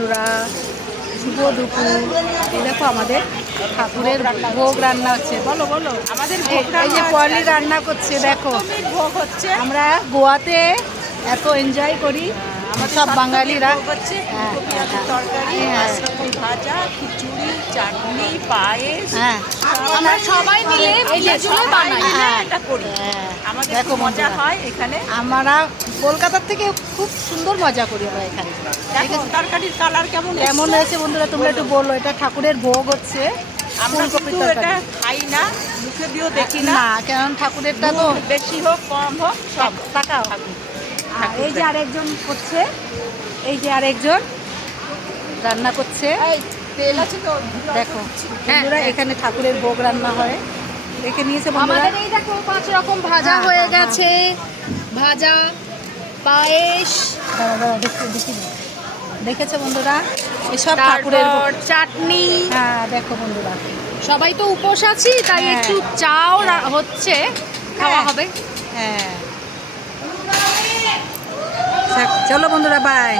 বন্ধুরা, শুভ দুপুর। এই দেখো আমাদের ঠাকুরের ভোগ রান্না হচ্ছে। বলো বলো। আমাদের এই যে পলি রান্না করছে দেখো। ভোগ হচ্ছে। আমরা গোয়াতে এত এনজয় করি, আমাদের সব বাঙালিরা। হচ্ছে হ্যাঁ, ফুলকপি আলুর তরকারি, হ্যাঁ। 5 রকম ভাজা, খিচুড়ি, চাটনি, পায়েস। হ্যাঁ, আমরা সবাই মিলে মিলে বানাই। হ্যাঁ। এটা করি। হ্যাঁ, আমাদের দেখো খুব মজা বন্ধুরা। হয় এখানে। আমরা কলকাতার থেকে খুব সুন্দর মজা করি আমরা এখানে। দেখো তরকারির কালার কেমন কেমন হয়েছে বন্ধুরা তোমরা একটু বলো। এটা ঠাকুরের ভোগ হচ্ছে, আমরা ফুলকপির কিন্তু এটা তরকারি। খাই না, মুখে দিয়েও দেখি না। না, কারণ ঠাকুরেরটা তো দুধ বেশি হোক কম হোক সব টাকাও। ঠাকুর। আর এই যে আরেকজন করছে, এই যে আরেকজন রান্না করছে। এই তেল আছে তো দেখো বন্ধুরা, এখানে ঠাকুরের ভোগ রান্না হয়, দেখে নিয়েছে বন্ধুরা। আমাদের এই দেখো 5 রকম ভাজা হ্যাঁ, হয়ে হ্যাঁ, গেছে, ভাজা, পায়েস, দাঁড়াও, দাঁড়াও, দেখি দেখেছো বন্ধুরা, এসব ঠাকুরের ভোগ। তারপর চাটনি। হ্যাঁ দেখো বন্ধুরা। সবাই তো উপোস আছি, তাই হ্যাঁ। একটু চাও হচ্ছে, খাওয়া হ্যাঁ। হবে। হ্যাঁ, চলো বন্ধুরা, বাই।